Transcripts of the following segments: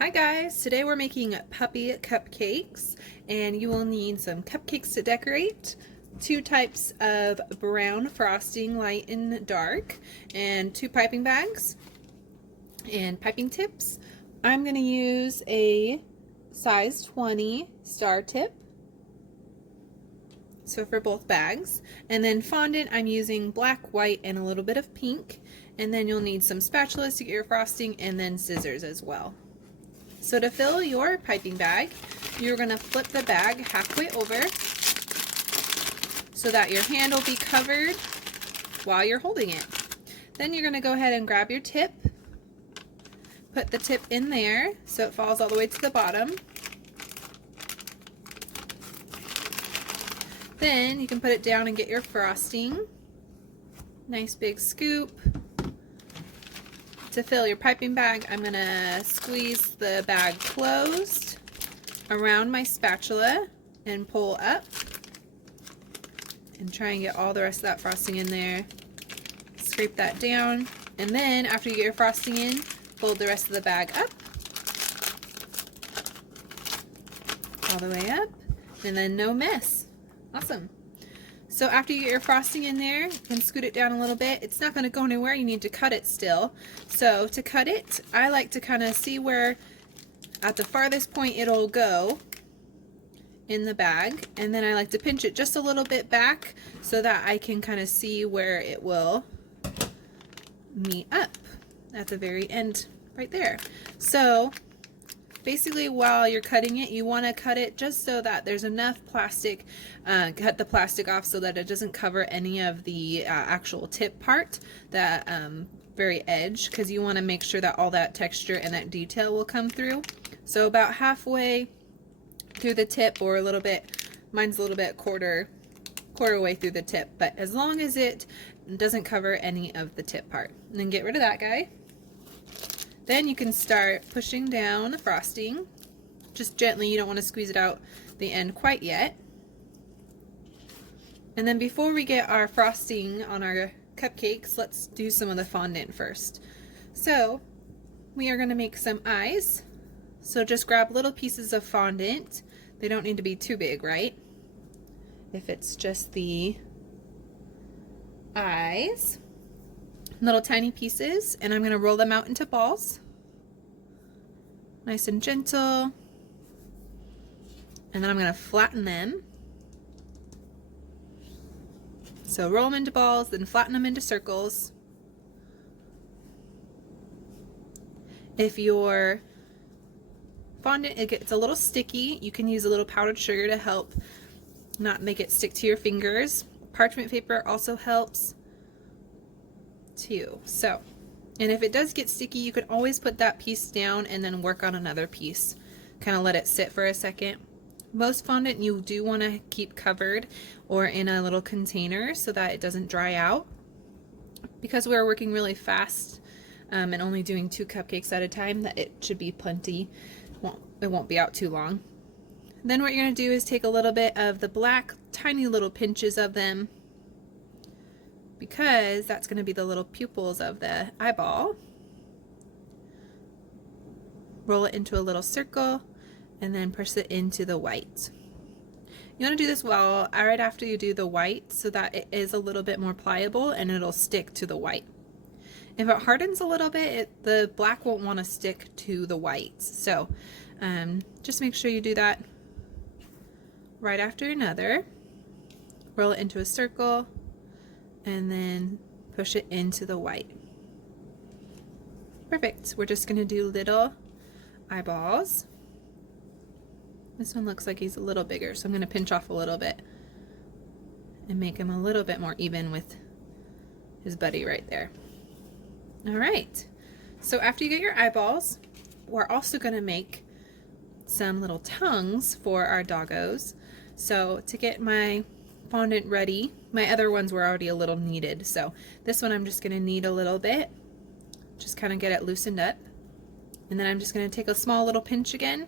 Hi guys, today we're making puppy cupcakes and you will need some cupcakes to decorate, two types of brown frosting, light and dark, and two piping bags and piping tips. I'm going to use a size 20 star tip, so for both bags, and then fondant I'm using black, white, and a little bit of pink, and then you'll need some spatulas to get your frosting and then scissors as well. So to fill your piping bag, you're going to flip the bag halfway over so that your hand will be covered while you're holding it. Then you're going to go ahead and grab your tip, put the tip in there so it falls all the way to the bottom. Then you can put it down and get your frosting. Nice big scoop. To fill your piping bag, I'm going to squeeze the bag closed around my spatula and pull up and try and get all the rest of that frosting in there. Scrape that down, and then after you get your frosting in, fold the rest of the bag up all the way up, and then no mess. Awesome. So after you get your frosting in there, you can scoot it down a little bit. It's not going to go anywhere. You need to cut it still. So to cut it, I like to kind of see where at the farthest point it'll go in the bag. And then I like to pinch it just a little bit back so that I can kind of see where it will meet up at the very end right there. So basically, while you're cutting it, you want to cut it just so that there's enough plastic, cut the plastic off so that it doesn't cover any of the actual tip part, that very edge, because you want to make sure that all that texture and that detail will come through. So about halfway through the tip, or a little bit, mine's a little bit quarter way through the tip, but as long as it doesn't cover any of the tip part. And then get rid of that guy. Then you can start pushing down the frosting, just gently. You don't want to squeeze it out the end quite yet. And then before we get our frosting on our cupcakes, let's do some of the fondant first. So we are going to make some eyes. So just grab little pieces of fondant. They don't need to be too big, right? If it's just the eyes. Little tiny pieces, and I'm going to roll them out into balls, nice and gentle, and then I'm going to flatten them. So roll them into balls, then flatten them into circles. If your fondant it's a little sticky, you can use a little powdered sugar to help not make it stick to your fingers. Parchment paper also helps too. So, and if it does get sticky, you can always put that piece down and then work on another piece. Kind of let it sit for a second. Most fondant you do want to keep covered or in a little container so that it doesn't dry out. Because we're working really fast and only doing 2 cupcakes at a time, that it should be plenty. It won't be out too long. Then what you're going to do is take a little bit of the black, tiny little pinches of them, because that's going to be the little pupils of the eyeball. Roll it into a little circle and then push it into the white. You want to do this well right after you do the white so that it is a little bit more pliable and it'll stick to the white. If it hardens a little bit, the black won't want to stick to the whites. So just make sure you do that right after another. Roll it into a circle and then push it into the white. Perfect. We're just going to do little eyeballs. This one looks like he's a little bigger, so I'm going to pinch off a little bit and make him a little bit more even with his buddy right there. All right. So after you get your eyeballs, we're also going to make some little tongues for our doggos. So to get my fondant ready, my other ones were already a little kneaded, so this one I'm just going to knead a little bit, just kind of get it loosened up, and then I'm just going to take a small little pinch again,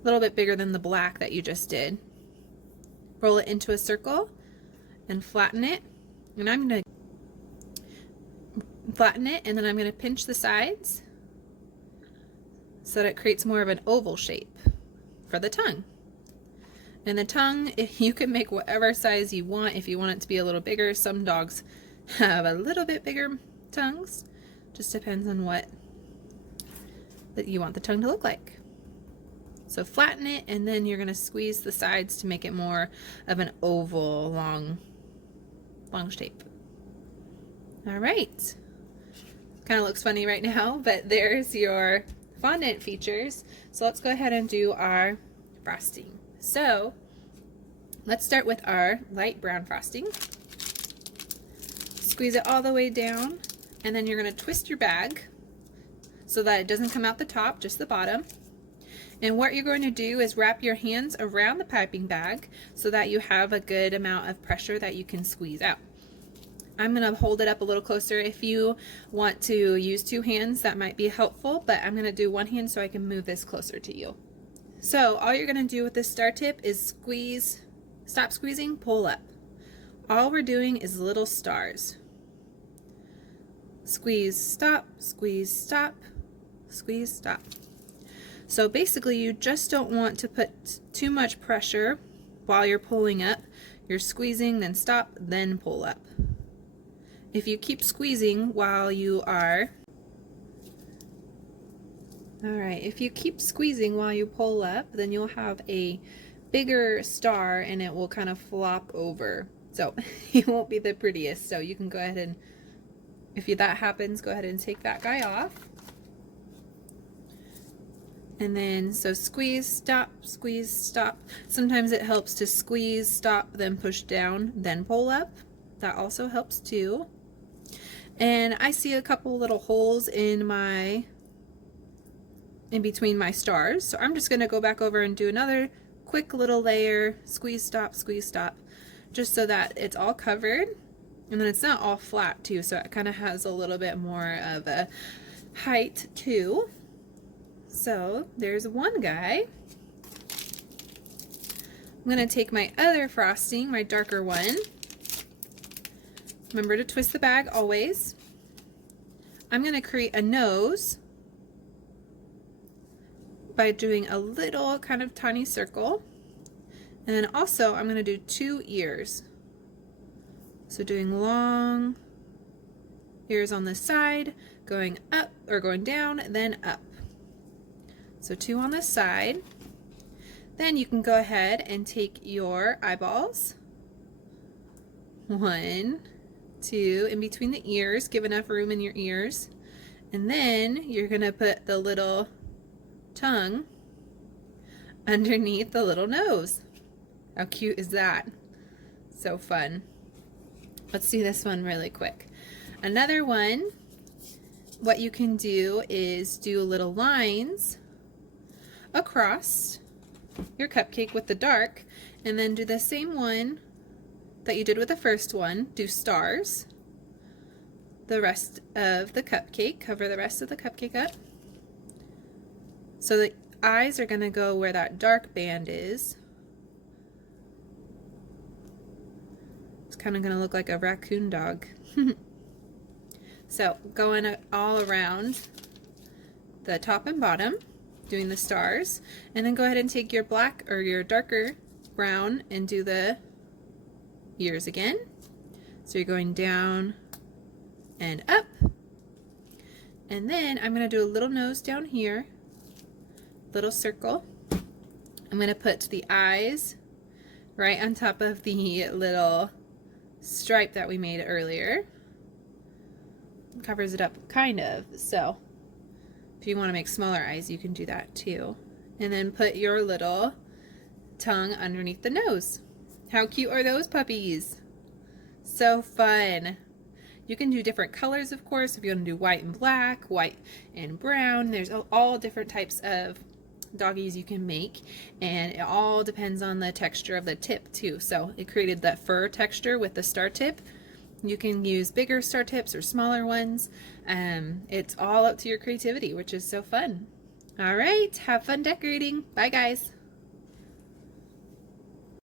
a little bit bigger than the black that you just did, roll it into a circle and flatten it, and I'm going to flatten it, and then I'm going to pinch the sides so that it creates more of an oval shape for the tongue. And the tongue, you can make whatever size you want. If you want it to be a little bigger, some dogs have a little bit bigger tongues. Just depends on what that you want the tongue to look like. So flatten it, and then you're going to squeeze the sides to make it more of an oval, long shape. All right. Kind of looks funny right now, but there's your fondant features. So let's go ahead and do our frosting. So let's start with our light brown frosting. Squeeze it all the way down, and then you're going to twist your bag so that it doesn't come out the top, just the bottom. And what you're going to do is wrap your hands around the piping bag so that you have a good amount of pressure that you can squeeze out. I'm going to hold it up a little closer. If you want to use two hands, that might be helpful, but I'm going to do one hand so I can move this closer to you. So all you're going to do with this star tip is squeeze, stop squeezing, pull up. All we're doing is little stars. Squeeze, stop, squeeze, stop, squeeze, stop. So basically you just don't want to put too much pressure while you're pulling up. You're squeezing, then stop, then pull up. If you keep squeezing while you are, if you keep squeezing while you pull up, then you'll have a bigger star and it will kind of flop over. So it won't be the prettiest. So you can go ahead and, if that happens, go ahead and take that guy off. And then, so squeeze, stop, squeeze, stop. Sometimes it helps to squeeze, stop, then push down, then pull up. That also helps too. And I see a couple little holes in between my stars. So I'm just gonna go back over and do another quick little layer, squeeze, stop, just so that it's all covered. And then it's not all flat too, so it kind of has a little bit more of a height too. So there's one guy. I'm gonna take my other frosting, my darker one. Remember to twist the bag always. I'm gonna create a nose by doing a little kind of tiny circle. And then also I'm gonna do two ears. So doing long ears on this side, going up or going down, then up. So two on this side. Then you can go ahead and take your eyeballs. 1, 2, in between the ears, give enough room in your ears. And then you're gonna put the little tongue underneath the little nose. How cute is that? So fun. Let's do this one really quick. Another one, what you can do is do little lines across your cupcake with the dark, and then do the same one that you did with the first one. Do stars the rest of the cupcake, cover the rest of the cupcake up. So the eyes are going to go where that dark band is. It's kind of going to look like a raccoon dog. So going all around the top and bottom, doing the stars, and then go ahead and take your black or your darker brown and do the ears again. So you're going down and up, and then I'm going to do a little nose down here, little circle. I'm going to put the eyes right on top of the little stripe that we made earlier. Covers it up kind of, so if you want to make smaller eyes, you can do that too. And then put your little tongue underneath the nose. How cute are those puppies? So fun. You can do different colors, of course, if you want to do white and black, white and brown. There's all different types of doggies you can make, and it all depends on the texture of the tip too. So it created that fur texture with the star tip. You can use bigger star tips or smaller ones. It's all up to your creativity, which is so fun. All right, have fun decorating. Bye guys.